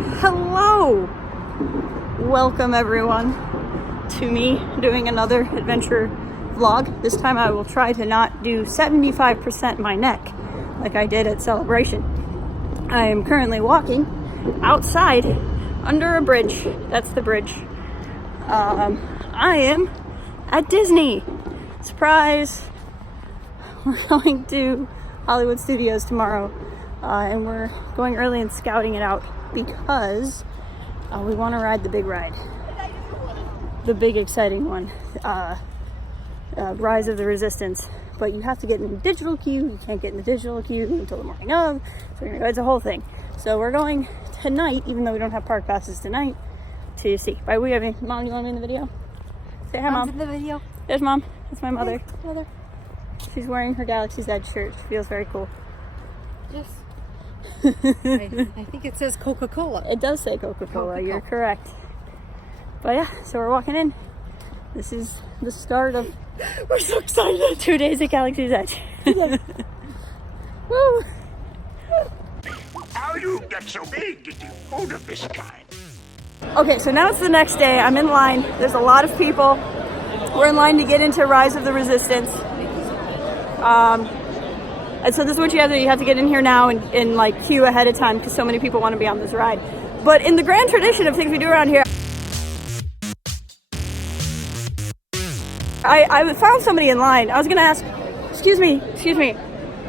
Hello! Welcome everyone to me doing another adventure vlog. This time I will try to not do 75% my neck like I did at Celebration. I am currently walking outside under a bridge. That's the bridge. I am at Disney. Surprise! We're going to Hollywood Studios tomorrow. And we're going early and scouting it out because we want to ride the big ride. The big exciting one. Rise of the Resistance. But you have to get in the digital queue. You can't get in the digital queue until the morning of. So we're gonna go, it's a whole thing. So we're going tonight, even though we don't have park passes tonight, to see. By we having Mom, you want me in the video? Say hi, Mom. In the video. There's Mom. That's my mother. Hey, mother. She's wearing her Galaxy's Edge shirt. She feels very cool. Yes. I think it says Coca-Cola. It does say Coca-Cola. You're correct. But yeah, so we're walking in. This is the start of... We're so excited. 2 days at Galaxy's Edge. Woo! How you get so big into food of this kind? Okay, so now it's the next day. I'm in line. There's a lot of people. We're in line to get into Rise of the Resistance. And so this is what you have to do. You have to get in here now and like queue ahead of time because so many people want to be on this ride. But in the grand tradition of things we do around here, I found somebody in line. I was gonna ask, excuse me,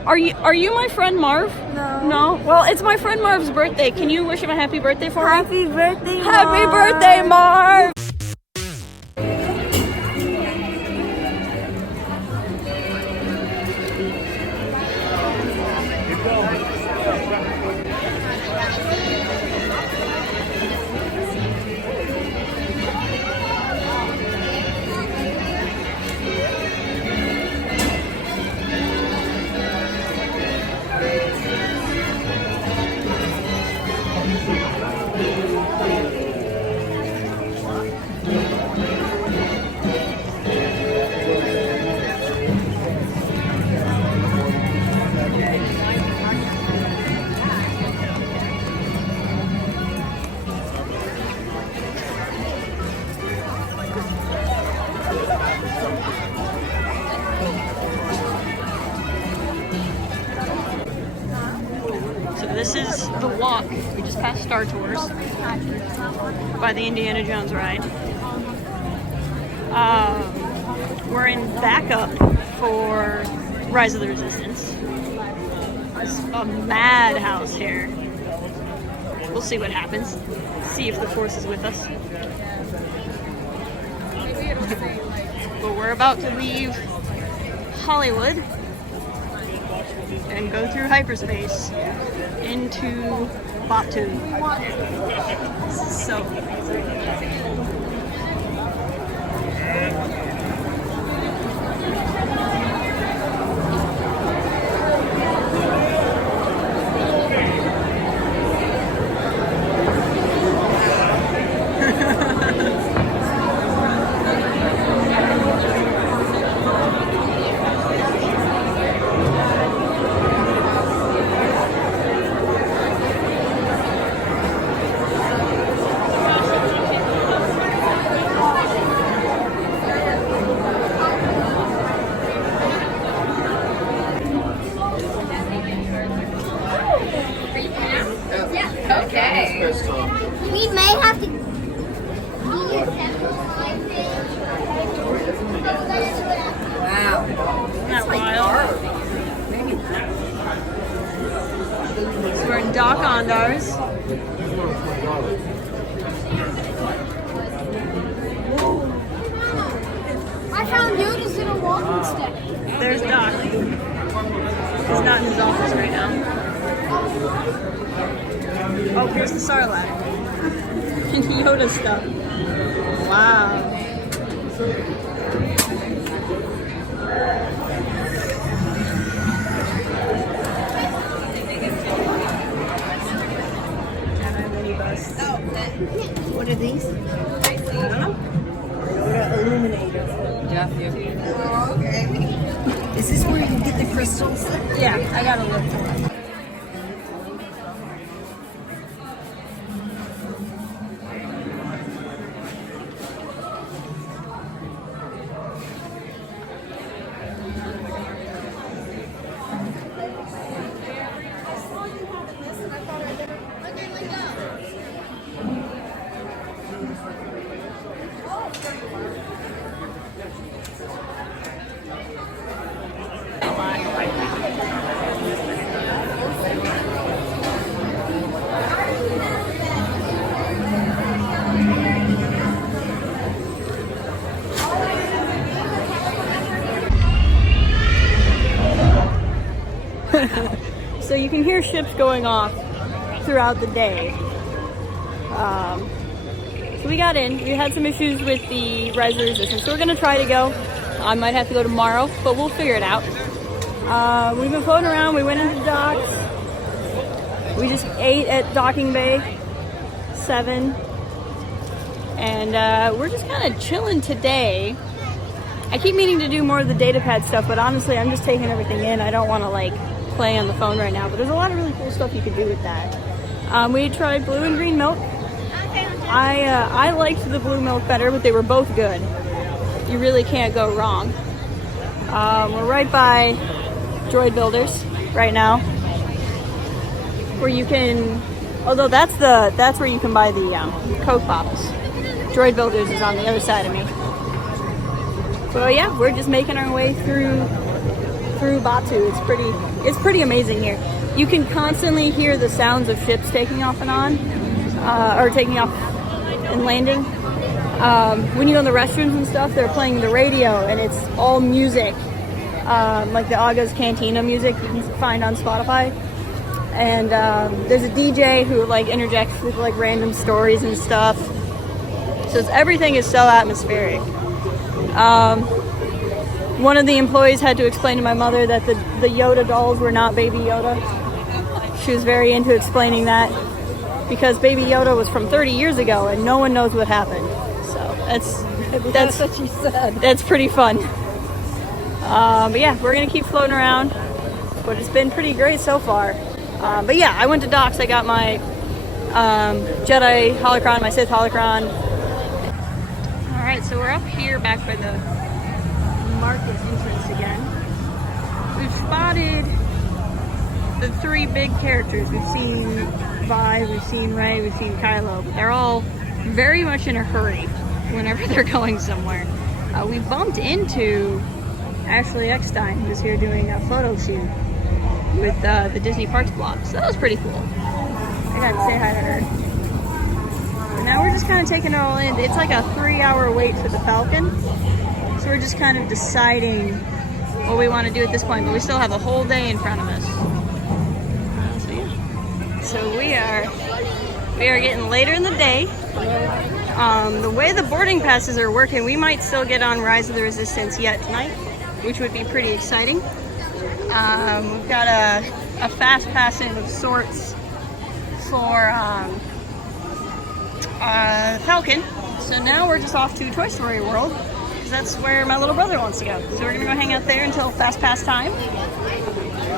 are you my friend Marv? No. No? Well, it's my friend Marv's birthday. Can you wish him a happy birthday for me? Happy birthday, Marv. Happy birthday, Marv! This is the walk. We just passed Star Tours by the Indiana Jones ride. We're in backup for Rise of the Resistance. It's a madhouse here. We'll see what happens. See if the Force is with us. But we're about to leave Hollywood and go through hyperspace into Batuu. So we may have to. Wow. isn't that wild? So we're in Doc Ondar's. I found Yoda's in a walking stick. There's Doc. He's not in his office right now. Oh, here's the Sarlacc. And Yoda stuff. Wow. What are these? Yoda Illuminator. Oh, okay. Is this where you can get the crystals? Yeah, I gotta look for it. you can hear ships going off throughout the day. So we got in. We had some issues with the res resistance, so we're gonna try to go. I might have to go tomorrow, but we'll figure it out. We've been floating around. We went into docks. We just ate at Docking Bay 7, and we're just kind of chilling today. I keep meaning to do more of the data pad stuff, but honestly, I'm just taking everything in. I don't want to like play on the phone right now, but there's a lot of really cool stuff you could do with that. We tried blue and green milk. I liked the blue milk better, but they were both good. You really can't go wrong. We're right by Droid Builders right now, where you can, although that's where you can buy the Coke Pops. Droid Builders is on the other side of me. So yeah, we're just making our way through Batuu. It's pretty amazing here. You can constantly hear the sounds of ships taking off and on, or taking off and landing. When you go in the restrooms and stuff, they're playing the radio, and it's all music, like the Aga's Cantina music you can find on Spotify. And there's a DJ who like interjects with like random stories and stuff. So everything is so atmospheric. One of the employees had to explain to my mother that the Yoda dolls were not Baby Yoda. She was very into explaining that, because Baby Yoda was from 30 years ago and no one knows what happened. So that's what she said. That's pretty fun. But yeah, we're gonna keep floating around, but it's been pretty great so far. But yeah, I went to docks. I got my Jedi holocron, my Sith holocron. All right, so we're up here back by the market entrance again. We've spotted the three big characters. We've seen Vi, we've seen Rey, we've seen Kylo, but they're all very much in a hurry whenever they're going somewhere. We bumped into Ashley Eckstein, who was here doing a photo shoot with the Disney Parks blog, so that was pretty cool. I got to say hi to her. And now we're just kind of taking it all in. It's like a 3-hour wait for the Falcon, so we're just kind of deciding what we want to do at this point, but we still have a whole day in front of us. So yeah. So we are getting later in the day. The way the boarding passes are working, we might still get on Rise of the Resistance yet tonight, which would be pretty exciting. We've got a fast pass in of sorts for Falcon. So now we're just off to Toy Story World, because that's where my little brother wants to go. So we're gonna go hang out there until fast pass time.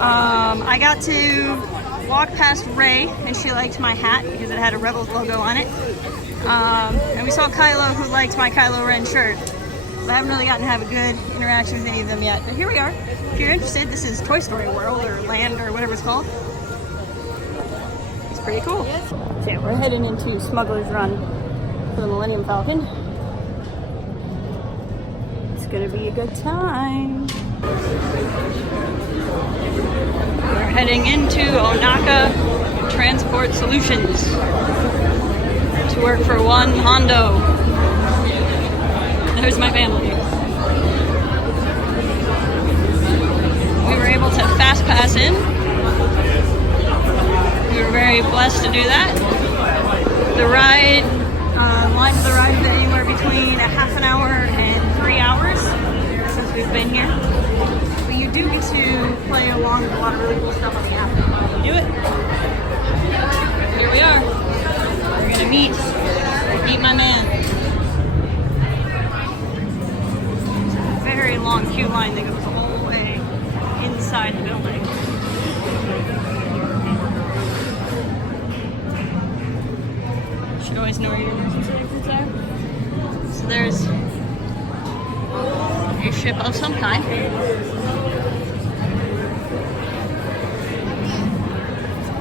I got to walk past Rey, and she liked my hat because it had a Rebels logo on it. And we saw Kylo, who liked my Kylo Ren shirt. But I haven't really gotten to have a good interaction with any of them yet. But here we are. If you're interested, this is Toy Story World, or Land, or whatever it's called. It's pretty cool. So yeah, we're heading into Smuggler's Run for the Millennium Falcon. It's gonna be a good time. We're heading into Onaka Transport Solutions to work for one Hondo. There's my family. We were able to fast pass in. We were very blessed to do that. The ride, line for the ride has been anywhere between a half an hour and 3 hours since we've been here. But you do get to play along with a lot of really cool stuff on the app. Do it. Here we are. We're gonna meet my man. Very long queue line that goes all the way inside the building. You should always know where your emergency exits are. So there's a ship of some kind.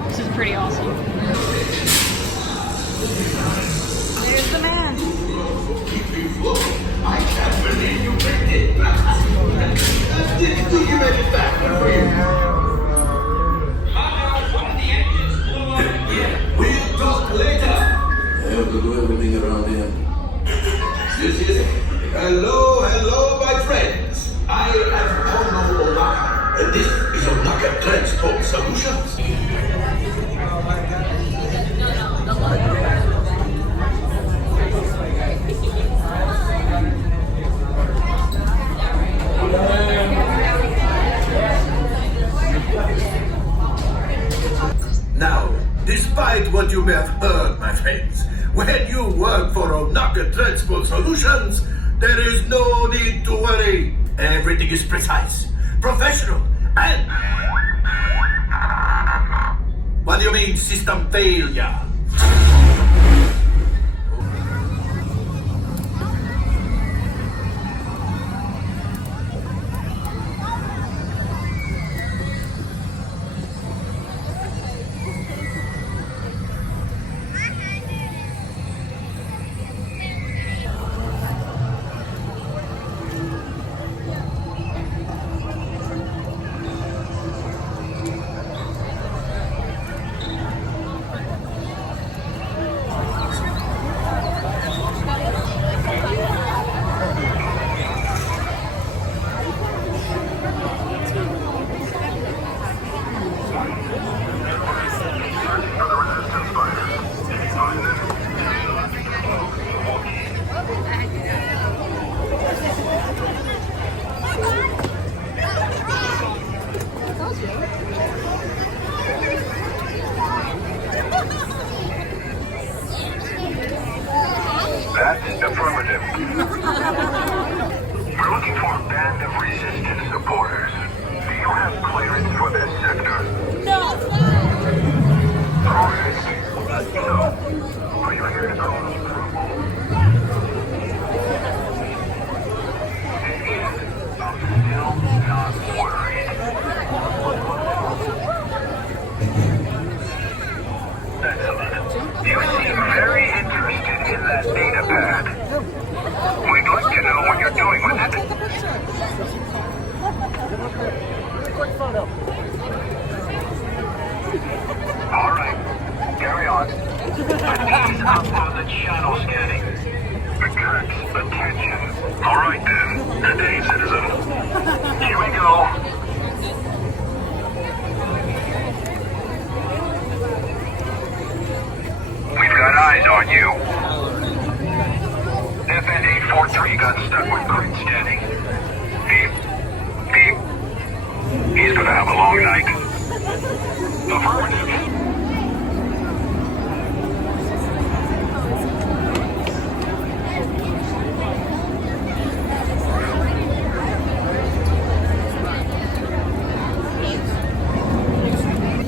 This is pretty awesome. There's the man. I can't believe you picked it. Did you make it back for you? One of the engines blew up again. We'll talk later. I have to do everything around here. Yes. Hello, my friends. I am Ono Onaka, and this is Onaka Nokia Transport Solutions. Now, despite what you may have heard, my friends, when you work for Nokia Transport Solutions, there is no need to worry. Everything is precise, professional, and... What do you mean, system failure? That's affirmative. We're looking for a band of resistance supporters. Do you have clearance for this sector? No. Alright. So, are you here to call approval? I'm still not worried. Excellent. You seem very interested in that data pad. We'd like to know what you're doing with it. All right, carry on. Ease up on the channel scanning. Attracts attention. All right then. Good day, citizen. Here we go. We've got eyes on you. FN-843 got stuck with grid scanning. Beep. Beep. He's gonna have a long night. Affirmative.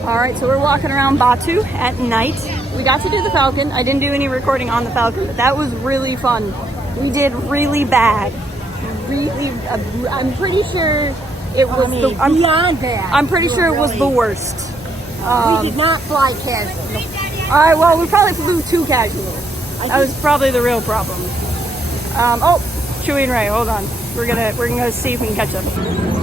All right, so we're walking around Batuu at night. We got to do the Falcon. I didn't do any recording on the Falcon, but that was really fun. We did really bad. I'm pretty sure it was beyond that. I'm pretty sure it was the worst. We did not fly casual. All right, well, we probably flew too casual. That was probably the real problem. Oh, Chewie and Ray, hold on. We're gonna go see if we can catch them.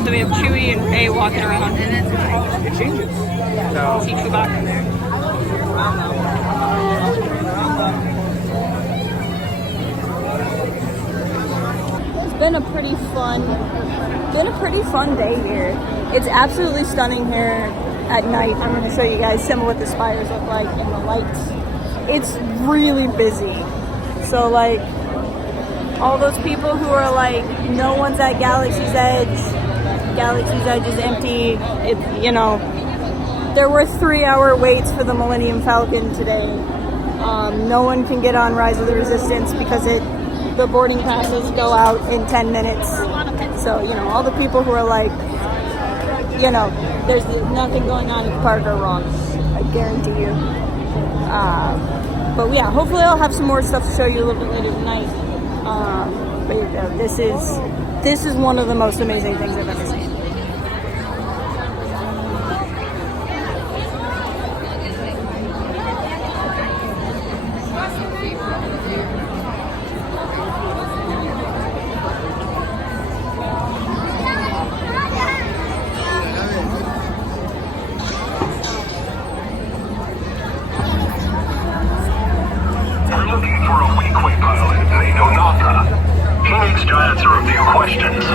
So we have Chewie and Ray walking around. It changes. See Chewbacca there. It's been a pretty fun day here. It's absolutely stunning here at night. I'm going to show you guys some of what the spires look like and the lights. It's really busy. So like all those people who are like, no one's at Galaxy's Edge. Galaxy's Edge is empty. There were 3-hour waits for the Millennium Falcon today. No one can get on Rise of the Resistance because the boarding passes go out in 10 minutes. So, all the people who are like, there's nothing going on at the park are wrong. I guarantee you. But yeah, hopefully I'll have some more stuff to show you a little bit later tonight. But this is one of the most amazing things I've ever seen. To answer a few questions.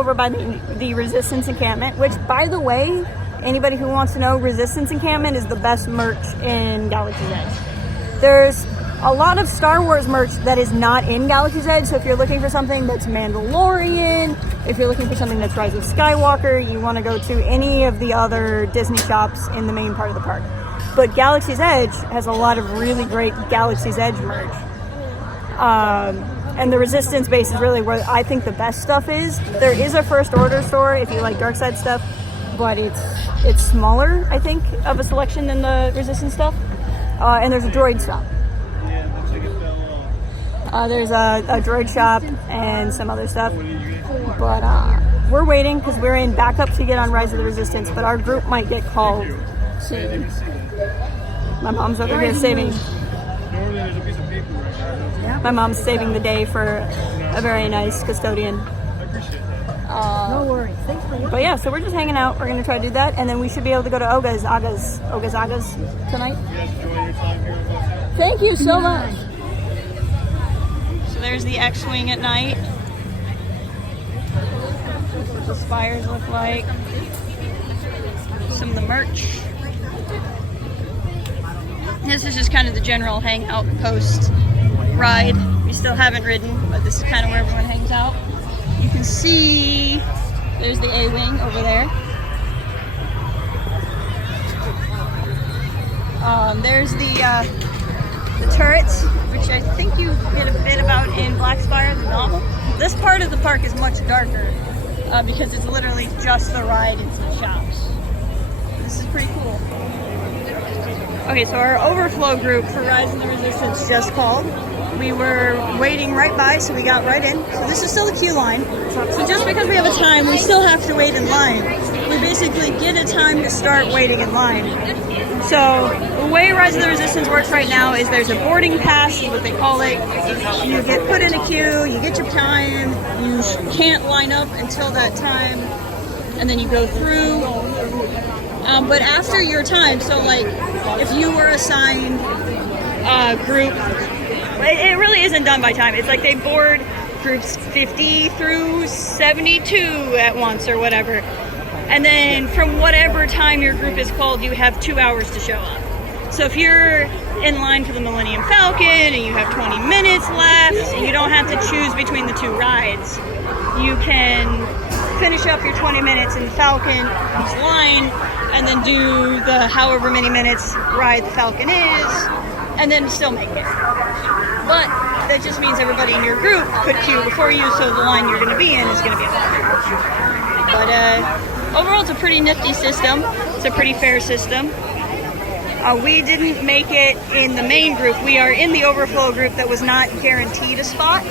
over by the Resistance encampment, which, by the way, anybody who wants to know, Resistance encampment is the best merch in Galaxy's Edge. There's a lot of Star Wars merch that is not in Galaxy's Edge, so if you're looking for something that's Mandalorian, if you're looking for something that's Rise of Skywalker, you want to go to any of the other Disney shops in the main part of the park. But Galaxy's Edge has a lot of really great Galaxy's Edge merch. And the Resistance base is really where I think the best stuff is. There is a First Order store if you like dark side stuff, but it's smaller, I think, of a selection than the Resistance stuff. And there's a droid shop. There's a droid shop and some other stuff. But we're waiting because we're in backup to get on Rise of the Resistance, but our group might get called soon. My mom's over here saving. My mom's saving the day for a very nice custodian. No worries. Thanks for But yeah, so we're just hanging out. We're going to try to do that, and then we should be able to go to Oga's tonight. Thank you so much. So there's the X-Wing at night. What the spires look like. Some of the merch. This is just kind of the general hangout post ride. We still haven't ridden, but this is kind of where everyone hangs out. You can see there's the A-Wing over there. There's the turrets, which I think you get a bit about in Blackspire, the novel. This part of the park is much darker because it's literally just the ride and some shops. This is pretty cool. Okay, so our overflow group for Rise of the Resistance just called. We were waiting right by, so we got right in. So this is still the queue line. So just because we have a time, we still have to wait in line. We basically get a time to start waiting in line. So the way Rise of the Resistance works right now is there's a boarding pass, is what they call it. You get put in a queue, you get your time, you can't line up until that time, and then you go through. But after your time, so like if you were assigned a group, it really isn't done by time. It's like they board groups 50 through 72 at once or whatever. And then from whatever time your group is called, you have 2 hours to show up. So if you're in line for the Millennium Falcon and you have 20 minutes left and you don't have to choose between the two rides, you can finish up your 20 minutes in the Falcon line and then do the however many minutes ride the Falcon is, and then still make it. But that just means everybody in your group could queue before you, so the line you're going to be in is going to be longer. But overall, it's a pretty nifty system. It's a pretty fair system. We didn't make it in the main group. We are in the overflow group that was not guaranteed a spot,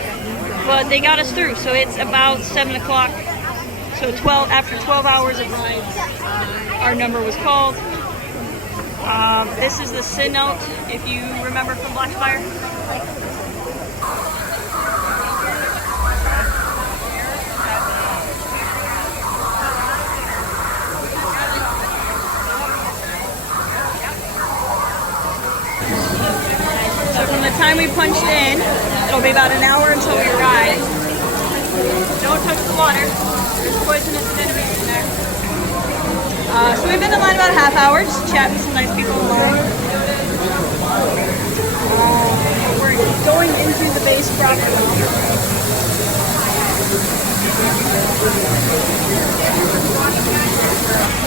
but they got us through. So it's about 7 o'clock. So after 12 hours of rides, our number was called. This is the SIN note, if you remember from Blackspire. So from the time we punched in, it'll be about an hour until we arrive. Don't touch the water. There's poisonous enemies in there. So we've been in line about a half hour, just chatting with some nice people in line. We're going into the base proper.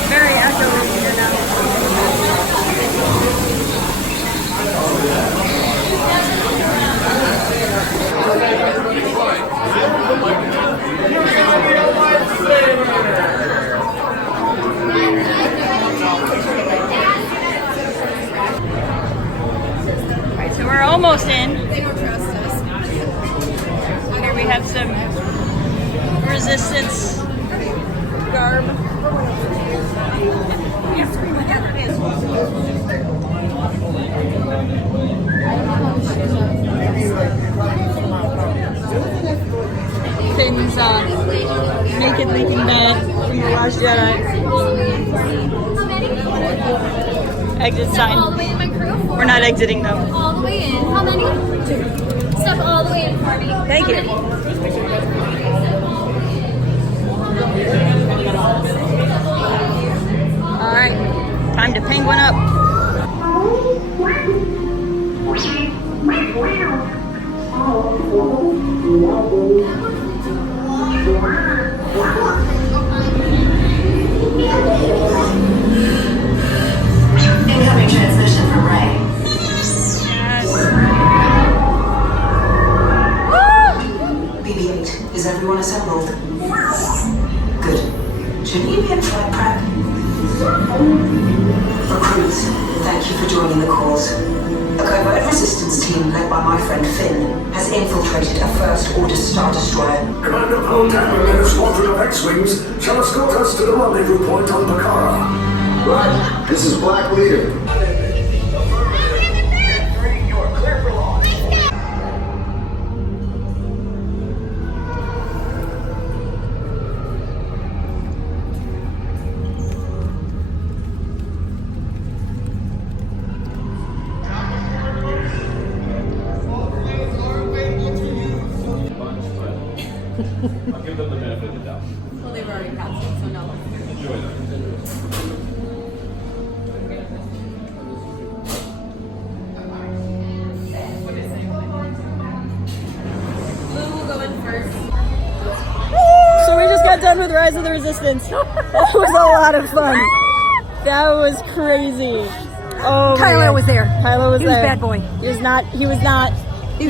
Very echoey here now. Alright, so we're almost in. They don't trust us. Here we have some Resistance garb. Finn's naked leaking bed from The Last Jedi. Exit sign. All the way in my crew? We're not exiting though. All the way in. How many? 2. Step all the way in for me. Thank you. everyone assembled? Good. Shouldn't you be in flight prep? Recruits, thank you for joining the cause. A covert resistance team led by my friend Finn has infiltrated a First Order Star Destroyer. Commander Poldan and a squadron of X-Wings shall escort us to the rendezvous point on Bakara. Right. This is Black Leader. I'll give them the benefit of the doubt. Well, they've already passed it, so no. Enjoy them. Lou will go in first. So we just got done with Rise of the Resistance. That was a lot of fun. That was crazy. Oh, Kylo was there. Kylo was He was there. bad boy. He was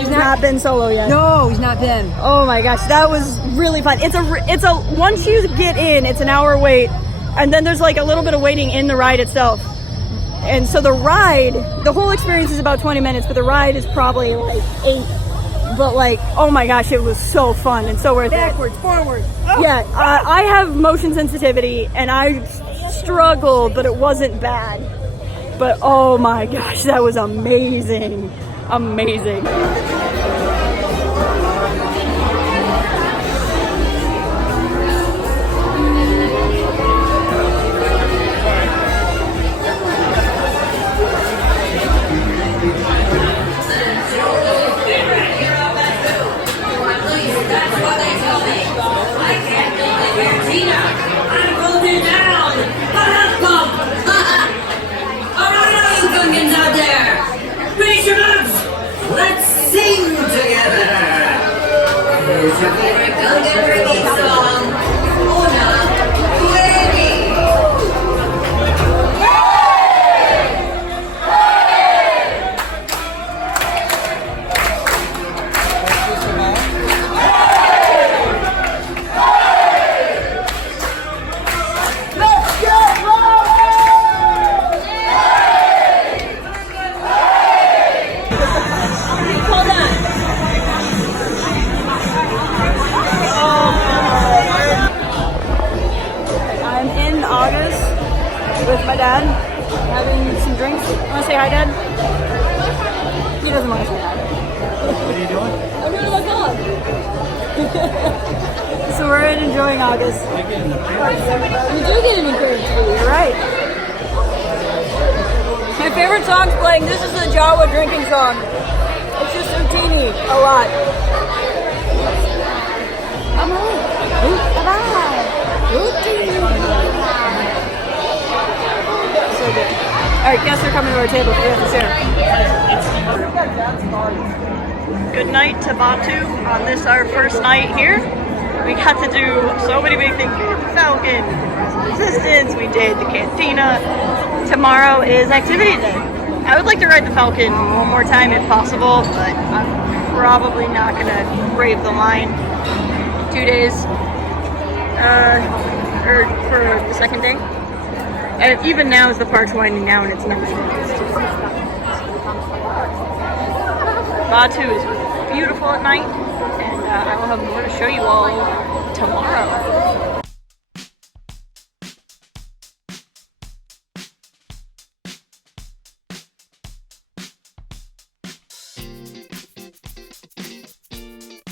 not Ben Solo yet. No, he's not Ben. Oh my gosh, that was really fun. It's a once you get in, it's an hour wait, and then there's like a little bit of waiting in the ride itself. And so the whole experience is about 20 minutes, but the ride is probably like 8. But like, oh my gosh, it was so fun and so worth Backwards, forward. it. Yeah, I have motion sensitivity, and I struggled, but it wasn't bad. But oh my gosh, that was amazing. Amazing. Let's sing together! Here's your favorite Gungan reggae song, Una Baby! I'm in August with my dad, having some drinks. Want to say hi, Dad? He doesn't want to say hi. What are you doing? I'm going to look on. So we're enjoying August. We do get an encouraged food, you're right. My favorite song's playing. This is the Jawa drinking song. It's just Utini a lot. So good. Alright, guests are coming to our table, so we have to share. Good night to Batuu on this our first night here. We got to do so many big things. We did the Falcon, Resistance, we did the Cantina. Tomorrow is activity day. I would like to ride the Falcon one more time if possible, but I'm probably not gonna brave the line 2 days or for the second day. And even now as the park's winding down, it's not. Batuu is beautiful at night, and I will have more to show you all tomorrow.